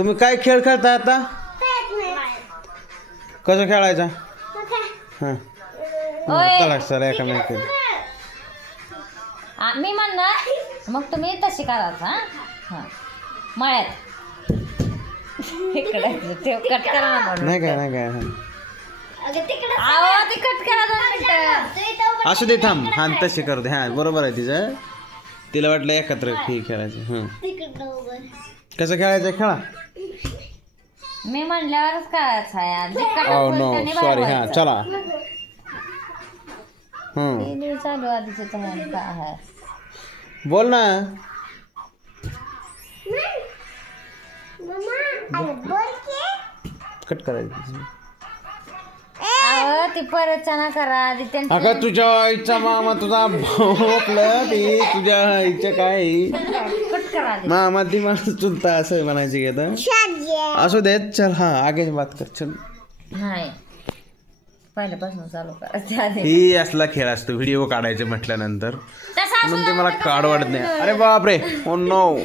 तुम्ही काय खेळ खेळता आता? कसं खेळायचा? हां चला सर एकामेकाला मी म्हणणार मग तुम्ही तशी करायचं. हां मळ्यात इकडे ते कट करा ना म्हणून. नाही काय आहो ते कट करा 2 मिनिटं. असू दे थांब. हां तशी करू दे. हां बरोबर आहे तिचं. तिला वाटलं एकत्र खेळायचं. हां कसं खेळायचं खेळा. मी म्हणल्यावरच करायचं आहे. Oh no sorry. हां चला. चालू आधीचे काय आहे बोल ना. कट करायचं. अहो ती परचना करा आधी त्यांची. अगं तुझ्या आईचा मामा तुझा आपलं ती तुझ्या आईच्या काय कट करा आधी. मामा ती मला चुलता असं म्हणायचं घेत. असू देत चल. हां आगे बात कर चल. नाही पहिल्यापासून चालू करायचं आधी. ही असला खेळ असतो व्हिडिओ काढायचे म्हटल्यानंतर तसं म्हणून ते मला काढ वाटत नाही. अरे बापरे ओ नो.